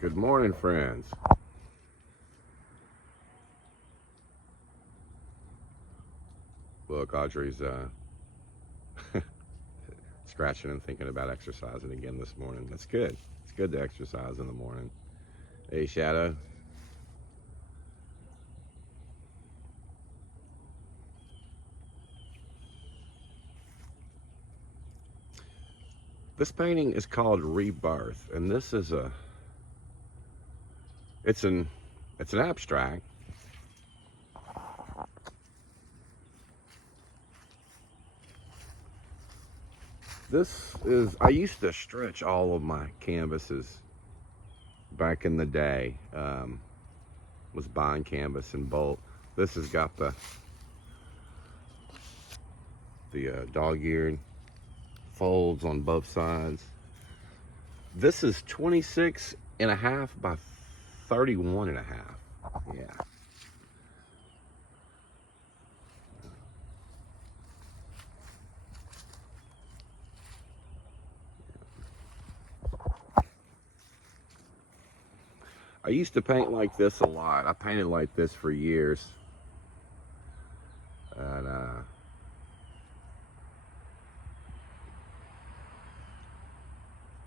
Good morning, friends. Look, Audrey's scratching and thinking about exercising again this morning. That's good. It's good to exercise in the morning. Hey, Shadow. This painting is called Rebirth, and this is it's an abstract. I used to stretch all of my canvases back in the day. Was buying canvas in bulk. This has got the dog-eared folds on both sides. This is 26 and a half by 31 and a half. Yeah. I used to paint like this a lot. I painted like this for years. And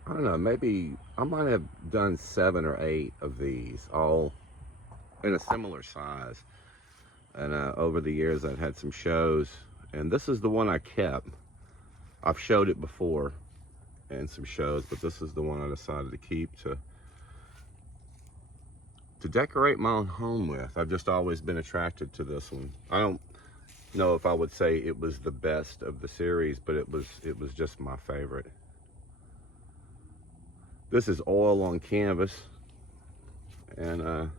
I don't know, maybe I might have done 7 or 8 of these, all in a similar size. And over the years I've had some shows, and this is the one I kept. I've showed it before in some shows, but this is the one I decided to keep to decorate my own home with. I've just always been attracted to this one. I don't know if I would say it was the best of the series, but it was just my favorite. This is oil on canvas, and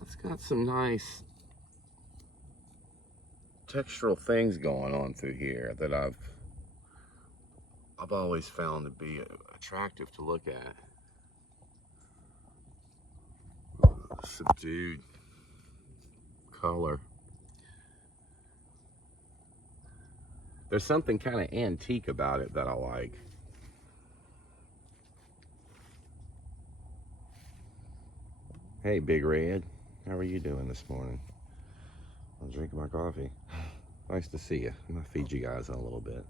it's got some nice textural things going on through here that I've always found to be attractive to look at. Subdued color. There's something kind of antique about it that I like. Hey, Big Red. How are you doing this morning? I'm drinking my coffee. Nice to see you. I'm going to feed you guys in a little bit.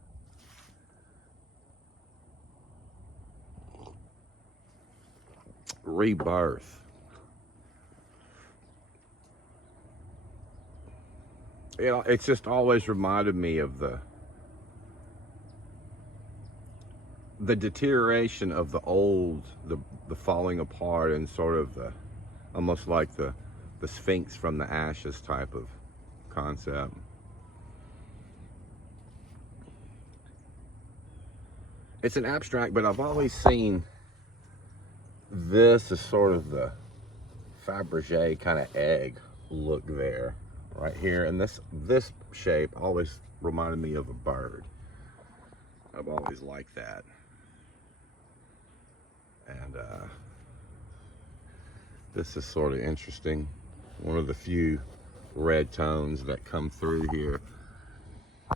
Rebirth. You know, it's just always reminded me of the deterioration of the old, the falling apart, and sort of the almost like the Sphinx from the ashes type of concept. It's an abstract, but I've always seen this as sort of the Fabergé kind of egg look there, right here. And this shape always reminded me of a bird. I've always liked that. And this is sort of interesting. One of the few red tones that come through here.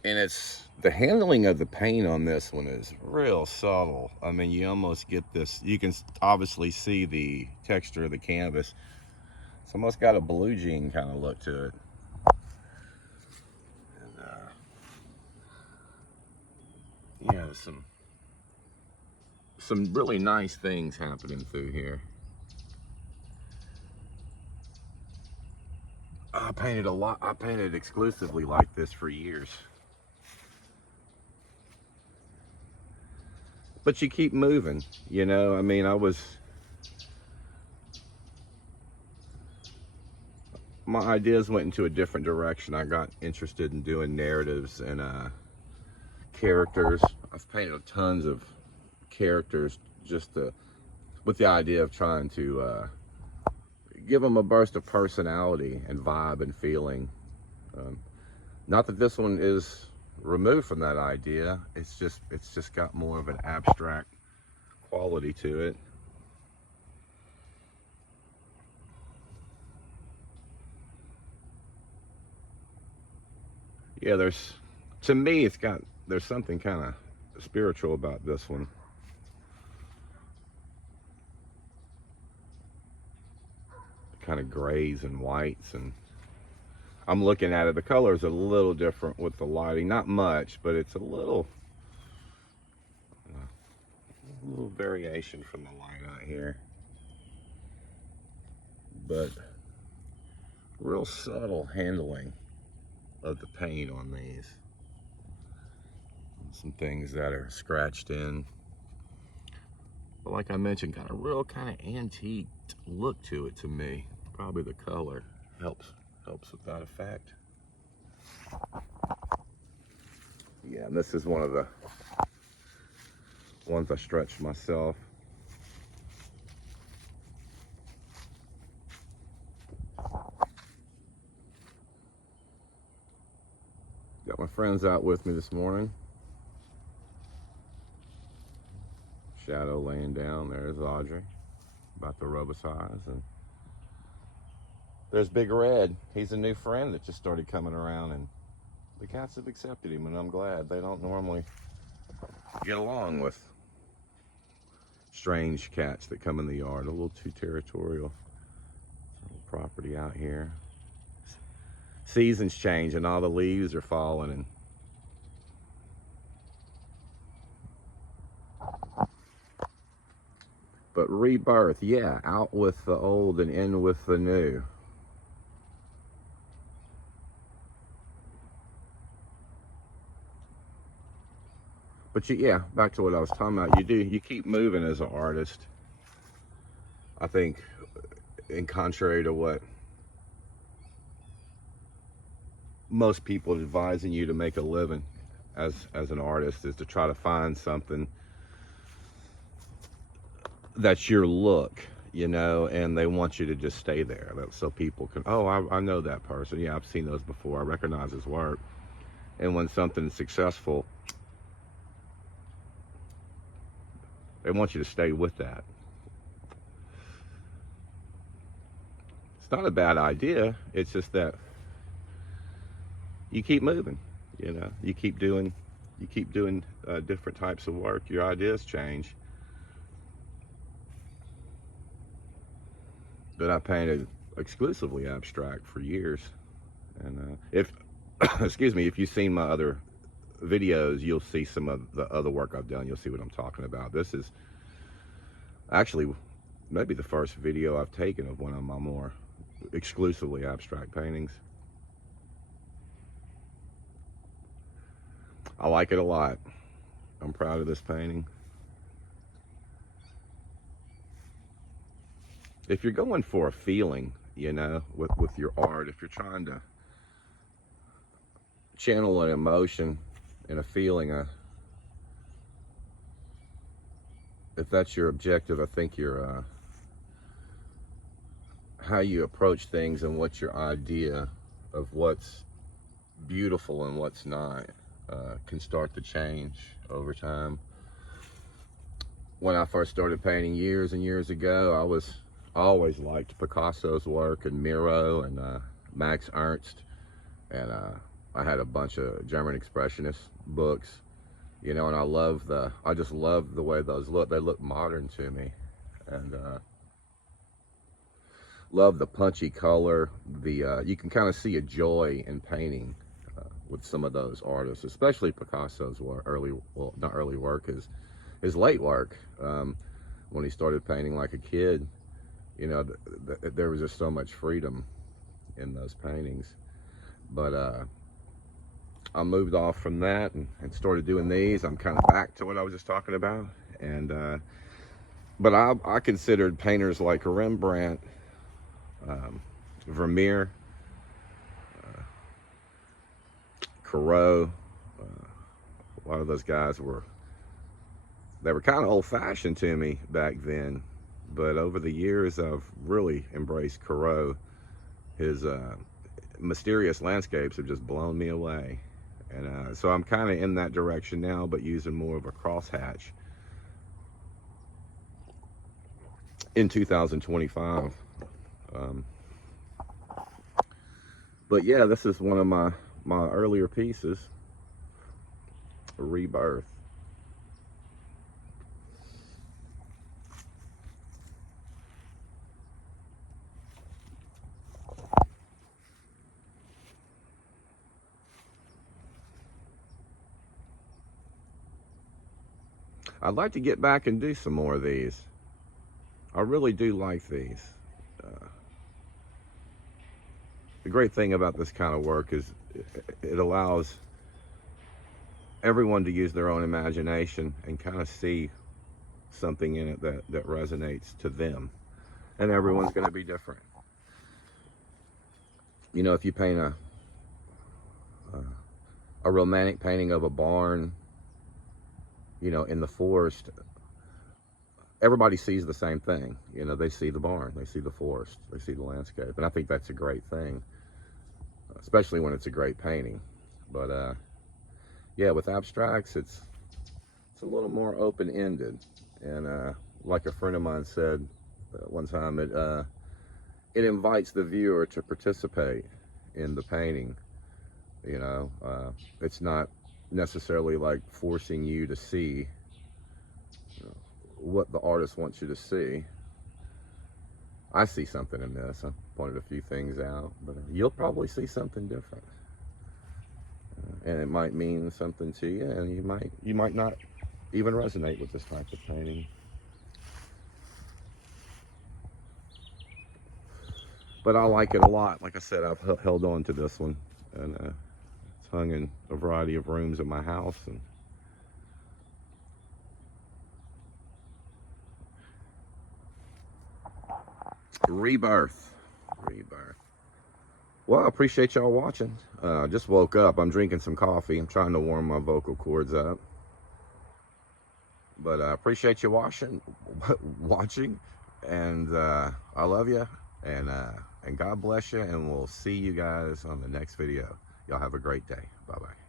And it's the handling of the paint on this one is real subtle. I mean, you almost get this, you can obviously see the texture of the canvas. It's almost got a blue jean kind of look to it. And yeah, some really nice things happening through here. I painted exclusively like this for years. But you keep moving, you know. I mean, my ideas went into a different direction. I got interested in doing narratives and characters. I've painted tons of characters just with the idea of trying to give them a burst of personality and vibe and feeling. Not that this one is removed from that idea. It's just got more of an abstract quality to it. Yeah, To me, there's something kind of spiritual about this one. Kind of grays and whites, and I'm looking at it. The color is a little different with the lighting, not much, but it's a little variation from the light out here. But real subtle handling of the paint on these. Some things that are scratched in. But like I mentioned, got a real kind of antique look to it to me. Probably the color helps with that effect. Yeah, and this is one of the ones I stretched myself. Got my friends out with me this morning. Shadow laying down. There's Audrey, about to rub his eyes, and there's Big Red. He's a new friend that just started coming around, and the cats have accepted him, and I'm glad. They don't normally get along with strange cats that come in the yard. A little too territorial. Little property out here. Seasons change, and all the leaves are falling, and but Rebirth, yeah, out with the old and in with the new. But yeah, back to what I was talking about. You keep moving as an artist. I think, in contrary to what most people advising you to make a living as an artist, is to try to find something that's your look, you know, and they want you to just stay there, so people can, oh, I know that person. Yeah, I've seen those before. I recognize his work. And when something's successful, they want you to stay with that. It's not a bad idea. It's just that you keep moving, you know, you keep doing different types of work. Your ideas change. But I painted exclusively abstract for years, and if excuse me, if you've seen my other videos, you'll see some of the other work I've done. You'll see what I'm talking about. This is actually maybe the first video I've taken of one of my more exclusively abstract paintings. I like it a lot. I'm proud of this painting. If you're going for a feeling, you know, with your art, if you're trying to channel an emotion and a feeling, if that's your objective, I think you're how you approach things and what's your idea of what's beautiful and what's not can start to change over time. When I first started painting years and years ago, I always liked Picasso's work and Miro and Max Ernst, and I had a bunch of German Expressionist books, you know, and I just love the way those look. They look modern to me, and love the punchy color. You can kind of see a joy in painting with some of those artists, especially Picasso's work, not early work, his late work, when he started painting like a kid. You know, there was just so much freedom in those paintings. But I moved off from that and started doing these. I'm kind of back to what I was just talking about. And but I considered painters like Rembrandt, Vermeer, Corot, a lot of those guys were kind of old-fashioned to me back then. But over the years, I've really embraced Corot. His mysterious landscapes have just blown me away. And so I'm kind of in that direction now, but using more of a crosshatch in 2025. But yeah, this is one of my earlier pieces. Rebirth. I'd like to get back and do some more of these. I really do like these. The great thing about this kind of work is it allows everyone to use their own imagination and kind of see something in it that resonates to them. And everyone's going to be different. You know, if you paint a romantic painting of a barn, you know, in the forest, everybody sees the same thing. You know, they see the barn, they see the forest, they see the landscape. And I think that's a great thing, especially when it's a great painting. But yeah, with abstracts, it's a little more open-ended. And like a friend of mine said one time, it invites the viewer to participate in the painting. You know, it's not necessarily like forcing you to see, you know, what the artist wants you to see. I see something in this. I pointed a few things out, but you'll probably see something different, and it might mean something to you, and you might not even resonate with this type of painting. But I like it a lot. Like I said, I've held on to this one, and it's hung in a variety of rooms in my house. And Rebirth. Well, I appreciate y'all watching. I just woke up. I'm drinking some coffee. I'm trying to warm my vocal cords up. But I appreciate you watching, and I love you, and God bless you, and we'll see you guys on the next video. Y'all have a great day. Bye-bye.